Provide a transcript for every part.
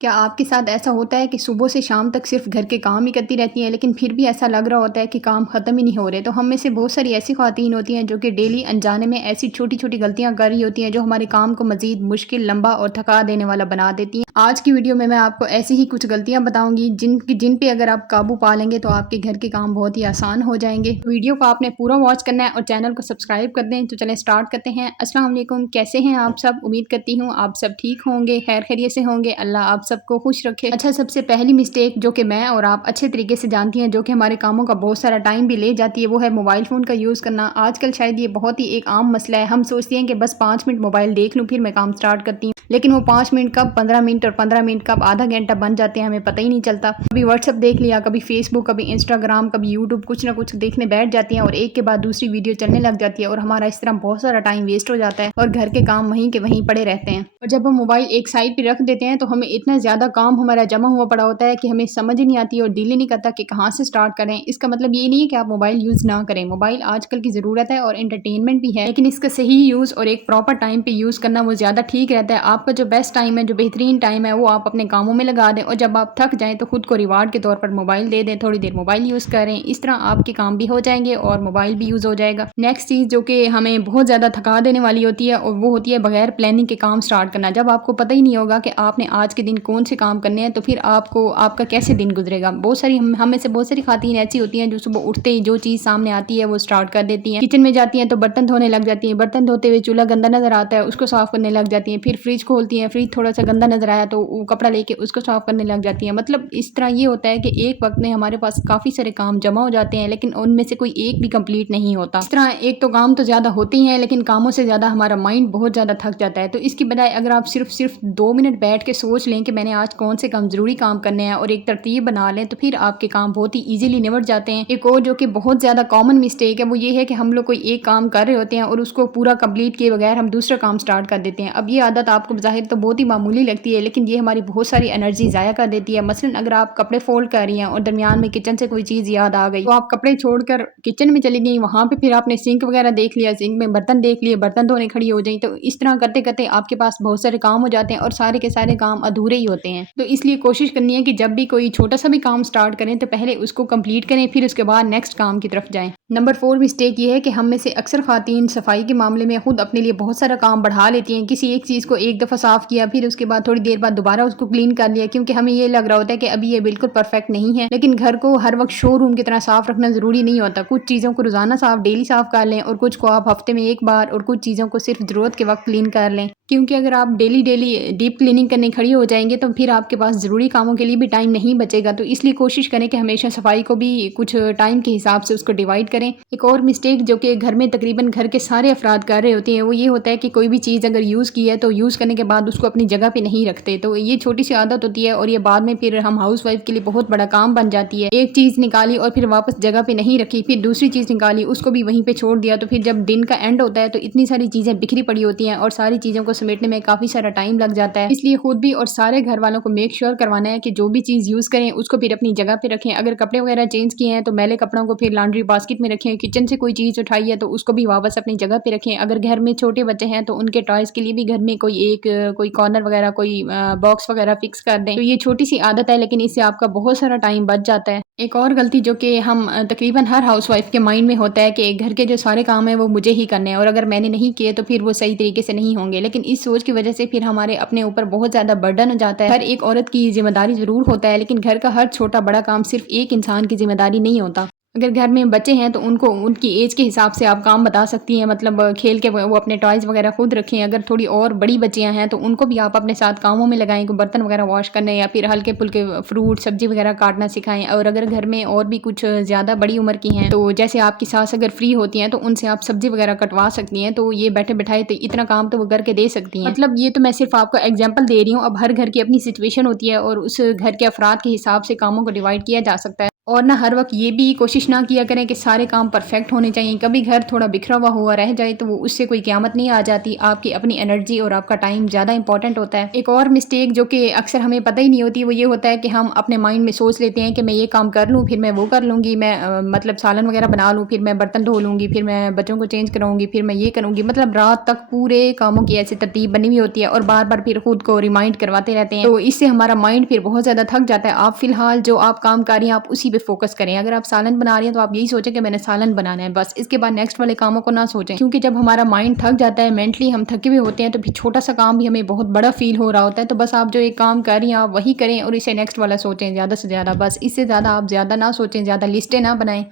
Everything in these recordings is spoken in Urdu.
کیا آپ کے ساتھ ایسا ہوتا ہے کہ صبح سے شام تک صرف گھر کے کام ہی کرتی رہتی ہیں لیکن پھر بھی ایسا لگ رہا ہوتا ہے کہ کام ختم ہی نہیں ہو رہے؟ تو ہم میں سے بہت ساری ایسی خواتین ہوتی ہیں جو کہ ڈیلی انجانے میں ایسی چھوٹی چھوٹی غلطیاں کر رہی ہوتی ہیں جو ہمارے کام کو مزید مشکل، لمبا اور تھکا دینے والا بنا دیتی ہیں۔ آج کی ویڈیو میں آپ کو ایسی ہی کچھ غلطیاں بتاؤں گی جن پہ اگر آپ قابو پا لیں گے تو آپ کے گھر کے کام بہت ہی آسان ہو جائیں گے۔ ویڈیو کو آپ نے پورا واچ کرنا ہے اور چینل کو سبسکرائب کر دیں۔ تو چلیں سٹارٹ کرتے ہیں۔ السلام علیکم، کیسے ہیں آپ سب؟ امید کرتی ہوں آپ سب ٹھیک ہوں گے، خیر خیریت سے ہوں گے۔ اللہ آپ سب کو خوش رکھے۔ اچھا، سب سے پہلی مسٹیک جو کہ میں اور آپ اچھے طریقے سے جانتی ہیں، جو کہ ہمارے کاموں کا بہت سارا ٹائم بھی لے جاتی ہے، وہ ہے موبائل فون کا یوز کرنا۔ آج کل شاید یہ بہت ہی ایک عام مسئلہ ہے۔ ہم سوچتے ہیں کہ بس 5 منٹ موبائل دیکھ لوں پھر میں کام سٹارٹ کرتی ہوں، لیکن وہ 5 منٹ کب 15 منٹ اور 15 منٹ کب آدھا گھنٹہ بن جاتے ہیں ہمیں پتہ ہی نہیں چلتا۔ کبھی واٹس ایپ دیکھ لیا، کبھی فیس بک، کبھی انسٹاگرام، کبھی یوٹیوب، کچھ نہ کچھ دیکھنے بیٹھ جاتی ہیں اور ایک کے بعد دوسری ویڈیو چلنے لگ جاتی ہے اور ہمارا اس طرح بہت سارا ٹائم ویسٹ ہو جاتا ہے اور گھر کے کام وہیں کے وہیں پڑے رہتے ہیں۔ اور جب ہم موبائل ایک سائڈ پہ رکھ دیتے ہیں تو ہمیں اتنا زیادہ کام ہمارا جمع ہوا پڑا ہوتا ہے کہ ہمیں سمجھ نہیں آتی اور دل ہی نہیں کرتا کہ کہاں سے سٹارٹ کریں۔ اس کا مطلب یہ نہیں ہے کہ آپ موبائل یوز نہ کریں، موبائل آج کل کی ضرورت ہے اور انٹرٹینمنٹ بھی ہے، لیکن اس کا صحیح یوز اور ایک پراپر ٹائم پہ یوز کرنا وہ زیادہ ٹھیک رہتا ہے۔ آپ کا جو بیسٹ ٹائم ہے، جو بہترین ٹائم ہے، وہ آپ اپنے کاموں میں لگا دیں اور جب آپ تھک جائیں تو خود کو ریوارڈ کے طور پر موبائل دے دیں، تھوڑی دیر موبائل یوز کریں۔ اس طرح آپ کے کام بھی ہو جائیں گے اور موبائل بھی یوز ہو جائے گا۔ نیکسٹ چیز جو کہ ہمیں بہت زیادہ تھکا دینے والی ہوتی ہے اور وہ ہوتی ہے بغیر پلاننگ کے کام سٹارٹ کرنا۔ جب آپ کو پتہ ہی نہیں ہوگا کہ آپ نے آج کے دن کون سے کام کرنے ہیں تو پھر آپ کا کیسے دن گزرے گا۔ ہم میں سے بہت ساری خواتین ایسی ہوتی ہیں جو صبح اٹھتے ہی جو چیز سامنے آتی ہے وہ سٹارٹ کر دیتی ہیں۔ کچن میں جاتی ہیں تو برتن دھونے لگ جاتی ہیں، برتن دھوتے ہوئے چولہا گندا نظر آتا ہے، اس کو صاف کرنے لگ جاتی ہیں۔ پھر فریج کھولتی ہیں، فریج تھوڑا سا گندا نظر آیا تو وہ کپڑا لے کے اس کو صاف کرنے لگ جاتی ہیں۔ مطلب اس طرح یہ ہوتا ہے کہ ایک وقت میں ہمارے پاس کافی سارے کام جمع ہو جاتے ہیں لیکن ان میں سے کوئی ایک بھی کمپلیٹ نہیں ہوتا۔ اس طرح ایک تو کام تو زیادہ ہوتے ہی ہیں لیکن کاموں سے زیادہ ہمارا مائنڈ بہت زیادہ تھک جاتا ہے۔ تو اس کی بجائے اگر آپ صرف 2 منٹ بیٹھ کے سوچ لیں کہ میں نے آج کون سے کام ضروری کام کرنے ہیں اور ایک ترتیب بنا لیں تو پھر آپ کے کام بہت ہی ایزیلی نمٹ جاتے ہیں۔ ایک اور جو کہ بہت زیادہ کامن مسٹیک ہے وہ یہ ہے کہ ہم لوگ کوئی ایک کام کر رہے ہوتے ہیں اور اس کو پورا کمپلیٹ کیے بغیر ہم دوسرا کام سٹارٹ کر دیتے ہیں۔ اب یہ عادت آپ کو بظاہر تو بہت ہی معمولی لگتی ہے لیکن یہ ہماری بہت ساری انرجی ضائع کر دیتی ہے۔ مثلاً اگر آپ کپڑے فولڈ کر رہی ہیں اور درمیان میں کچن سے کوئی چیز یاد آ گئی تو آپ کپڑے چھوڑ کر کچن میں چلی گئیں، وہاں پہ پھر آپ نے سنک وغیرہ دیکھ لیا، سنک میں برتن دیکھ لیے، برتن دھونے کھڑی ہو جائیں، تو اس طرح کرتے کرتے آپ کے پاس بہت سارے کام ہو جاتے ہیں اور سارے کے سارے کام ادھورے ہی ہوتے ہیں۔ تو اس لیے کوشش کرنی ہے کہ جب بھی کوئی چھوٹا سا بھی کام سٹارٹ کریں تو پہلے اس کو کمپلیٹ کریں، پھر اس کے بعد نیکسٹ کام کی طرف جائیں۔ نمبر 4 مسٹیک یہ ہے کہ ہم میں سے اکثر خواتین صفائی کے معاملے میں خود اپنے لیے بہت سارا کام بڑھا لیتی ہیں۔ کسی ایک چیز کو ایک دفعہ صاف کیا، پھر اس کے بعد تھوڑی دیر بعد دوبارہ اس کو کلین کر لیا، کیونکہ ہمیں یہ لگ رہا ہوتا ہے کہ ابھی یہ بالکل پرفیکٹ نہیں ہے۔ لیکن گھر کو ہر وقت شو روم کی طرح صاف رکھنا ضروری نہیں ہوتا۔ کچھ چیزوں کو روزانہ ڈیلی صاف کر لیں اور کچھ کو آپ ہفتے میں ایک بار اور کچھ چیزوں کو صرف ضرورت کے وقت کلین کر لیں، کیونکہ اگر آپ ڈیلی ڈیپ کلیننگ کرنے کھڑی ہو جائیں گے تو پھر آپ کے پاس ضروری کاموں کے لیے بھی ٹائم نہیں بچے گا۔ تو اس لیے کوشش کریں کہ ہمیشہ صفائی کو بھی کچھ ٹائم کے حساب سے اس کو ڈیوائڈ کریں۔ ایک اور مسٹیک جو کہ گھر میں تقریباً گھر کے سارے افراد کر رہے ہوتے ہیں وہ یہ ہوتا ہے کہ کوئی بھی چیز اگر یوز کی ہے تو یوز کرنے کے بعد اس کو اپنی جگہ پہ نہیں رکھتے۔ تو یہ چھوٹی سی عادت ہوتی ہے اور یہ بعد میں پھر ہم ہاؤس وائف کے لیے بہت بڑا کام بن جاتی ہے۔ ایک چیز نکالی اور پھر واپس جگہ پہ نہیں رکھی، پھر دوسری چیز نکالی اس کو بھی وہیں پہ چھوڑ دیا، تو پھر جب دن کا اینڈ ہوتا ہے تو اتنی ساری چیزیں بکھری پڑی ہوتی ہیں اور ساری چیزوں کو سمیٹنے میں کافی سارا ٹائم لگ جاتا ہے۔ اس لیے خود بھی اور سارے گھر والوں کو میک شیور کروانا ہے کہ جو بھی چیز یوز کریں اس کو پھر اپنی جگہ پہ رکھیں۔ اگر کپڑے وغیرہ چینج کیے ہیں تو میلے کپڑوں کو پھر لانڈری باسکٹ میں رکھیں، کچن سے کوئی چیز اٹھائی ہے تو اس کو بھی واپس اپنی جگہ پہ رکھیں۔ اگر گھر میں چھوٹے بچے ہیں تو ان کے ٹوائز کے لیے بھی گھر میں کوئی کارنر وغیرہ، کوئی باکس وغیرہ فکس کر دیں۔ تو یہ چھوٹی سی عادت ہے لیکن اس سے آپ کا بہت سارا ٹائم بچ جاتا ہے۔ ایک اور غلطی جو کہ ہم تقریباً ہر ہاؤس وائف کے مائنڈ میں ہوتا ہے کہ گھر کے جو سارے کام ہیں وہ مجھے ہی کرنے ہیں اور اگر میں نے نہیں کیے تو پھر وہ صحیح طریقے سے نہیں ہوں گے، لیکن اس سوچ کی وجہ سے پھر ہمارے اپنے اوپر بہت زیادہ برڈن ہو جاتا ہے۔ ہر ایک عورت کی ذمہ داری ضرور ہوتا ہے لیکن گھر کا ہر چھوٹا بڑا کام صرف ایک انسان کی ذمہ داری نہیں ہوتا۔ اگر گھر میں بچے ہیں تو ان کی ایج کے حساب سے آپ کام بتا سکتی ہیں، مطلب کھیل کے وہ اپنے ٹوائز وغیرہ خود رکھیں۔ اگر تھوڑی اور بڑی بچیاں ہیں تو ان کو بھی آپ اپنے ساتھ کاموں میں لگائیں، کوئی برتن وغیرہ واش کرنے یا پھر ہلکے پھلکے فروٹ سبزی وغیرہ کاٹنا سکھائیں۔ اور اگر گھر میں اور بھی کچھ زیادہ بڑی عمر کی ہیں تو جیسے آپ کی ساس اگر فری ہوتی ہیں تو ان سے آپ سبزی وغیرہ کٹوا سکتی ہیں، تو یہ بیٹھے بٹھائے تو اتنا کام تو وہ کر کے دے سکتی ہیں۔ مطلب یہ تو میں صرف آپ کو ایگزامپل دے رہی ہوں، اب ہر گھر کی اپنی سچویشن ہوتی ہے اور اس گھر کے افراد کے حساب سے کاموں کو ڈیوائڈ کیا جا سکتا ہے۔ اور نہ ہر وقت یہ بھی کوشش نہ کیا کریں کہ سارے کام پرفیکٹ ہونے چاہیے. کبھی گھر تھوڑا بکھرا ہوا رہ جائے تو وہ اس سے کوئی قیامت نہیں آ جاتی. آپ کی اپنی انرجی اور آپ کا ٹائم زیادہ امپورٹنٹ ہوتا ہے. ایک اور مسٹیک جو کہ اکثر ہمیں پتہ ہی نہیں ہوتی وہ یہ ہوتا ہے کہ ہم اپنے مائنڈ میں سوچ لیتے ہیں کہ میں یہ کام کر لوں پھر میں وہ کر لوں گی, میں مطلب سالن وغیرہ بنا لوں, پھر میں برتن دھو لوں گی, پھر میں بچوں کو چینج کراؤں گی, پھر میں یہ کروں گی. مطلب رات تک پورے کاموں کی ایسی ترتیب بنی ہوئی ہوتی ہے اور بار بار پھر خود کو ریمائنڈ کرواتے رہتے ہیں. تو اس سے ہمارا مائنڈ پھر بہت زیادہ تھک جاتا ہے. آپ فی الحال جو آپ کام کر رہی ہیں آپ اسی پہ فوکس کریں. اگر آپ سالن بنا رہی ہیں تو آپ یہی سوچیں کہ میں نے سالن بنانا ہے بس, اس کے بعد نیکسٹ والے کاموں کو نہ سوچیں. کیونکہ جب ہمارا مائنڈ تھک جاتا ہے, مینٹلی ہم تھکے ہوئے ہوتے ہیں, تو پھر چھوٹا سا کام بھی ہمیں بہت بڑا فیل ہو رہا ہوتا ہے. تو بس آپ جو ایک کام کر رہی ہیں آپ وہی کریں اور اسے نیکسٹ والا سوچیں زیادہ سے زیادہ. بس اس سے زیادہ آپ زیادہ نہ سوچیں, زیادہ لسٹیں نہ بنائیں.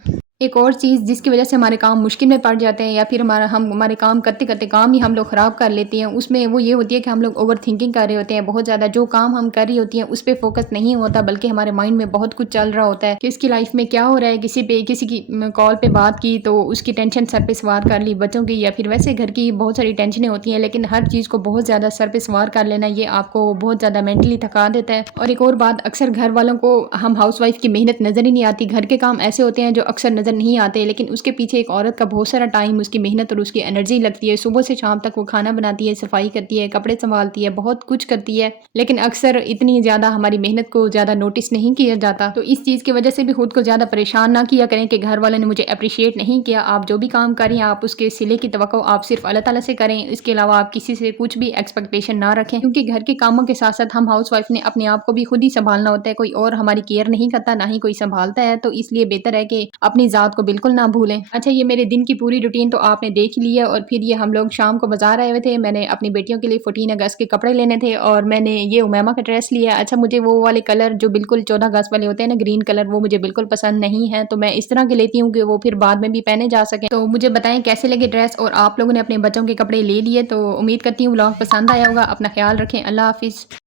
ایک اور چیز جس کی وجہ سے ہمارے کام مشکل میں پڑ جاتے ہیں یا پھر ہمارے کام کرتے کرتے کام ہی ہم لوگ خراب کر لیتے ہیں, اس میں وہ یہ ہوتی ہے کہ ہم لوگ اوور تھنکنگ کر رہے ہوتے ہیں بہت زیادہ. جو کام ہم کر رہی ہوتی ہیں اس پہ فوکس نہیں ہوتا بلکہ ہمارے مائنڈ میں بہت کچھ چل رہا ہوتا ہے کہ اس کی لائف میں کیا ہو رہا ہے. کسی کی کال پہ بات کی تو اس کی ٹینشن سر پہ سوار کر لی, بچوں کی یا پھر ویسے گھر کی بہت ساری ٹینشنیں ہوتی ہیں, لیکن ہر چیز کو بہت زیادہ سر پہ سوار کر لینا یہ آپ کو بہت زیادہ مینٹلی تھکا دیتا ہے. اور ایک اور بات, اکثر گھر والوں کو ہم ہاؤس وائف کی محنت نظر ہی نہیں آتی. گھر کے کام ایسے ہوتے ہیں جو اکثر نظر نہیں آتے, لیکن اس کے پیچھے ایک عورت کا بہت سارا ٹائم, اس کی محنت اور اس کی انرجی لگتی ہے. صبح سے شام تک وہ کھانا بناتی ہے, صفائی کرتی ہے, کپڑے سنبھالتی ہے, بہت کچھ کرتی ہے, لیکن اکثر اتنی زیادہ ہماری محنت کو زیادہ نوٹس نہیں کیا جاتا. تو اس چیز کی وجہ سے بھی خود کو زیادہ پریشان نہ کیا کریں کہ گھر والوں نے مجھے اپریشیٹ نہیں کیا. آپ جو بھی کام کریں آپ اس کے صلے کی توقع آپ صرف اللہ تعالیٰ سے کریں, اس کے علاوہ آپ کسی سے کچھ بھی ایکسپیکٹیشن نہ رکھیں. کیونکہ گھر کے کاموں کے ساتھ ساتھ ہم ہاؤس وائف نے اپنے آپ کو بھی خود ہی سنبھالنا ہوتا ہے, کوئی اور ہماری کیئر نہیں کرتا, نہ ہی کوئی سنبھالتا ہے. تو اس لیے بہتر ہے کہ اپنی ذات کو بالکل نہ بھولیں. اچھا, یہ میرے دن کی پوری روٹین تو آپ نے دیکھ لی ہے. اور پھر یہ ہم لوگ شام کو بازار آئے ہوئے تھے, میں نے اپنی بیٹیوں کے لیے 14 اگست کے کپڑے لینے تھے اور میں نے یہ امیمہ کا ڈریس لیا. اچھا, مجھے وہ والے کلر جو بالکل 14 اگست والے ہوتے ہیں نا, گرین کلر, وہ مجھے بالکل پسند نہیں ہے. تو میں اس طرح کے لیتی ہوں کہ وہ پھر بعد میں بھی پہنے جا سکیں. تو مجھے بتائیں کیسے لگے ڈریس, اور آپ لوگوں نے اپنے بچوں کے کپڑے لے لیے. تو امید کرتی ہوں ولاگ پسند آیا ہوگا. اپنا خیال رکھیں. اللہ حافظ.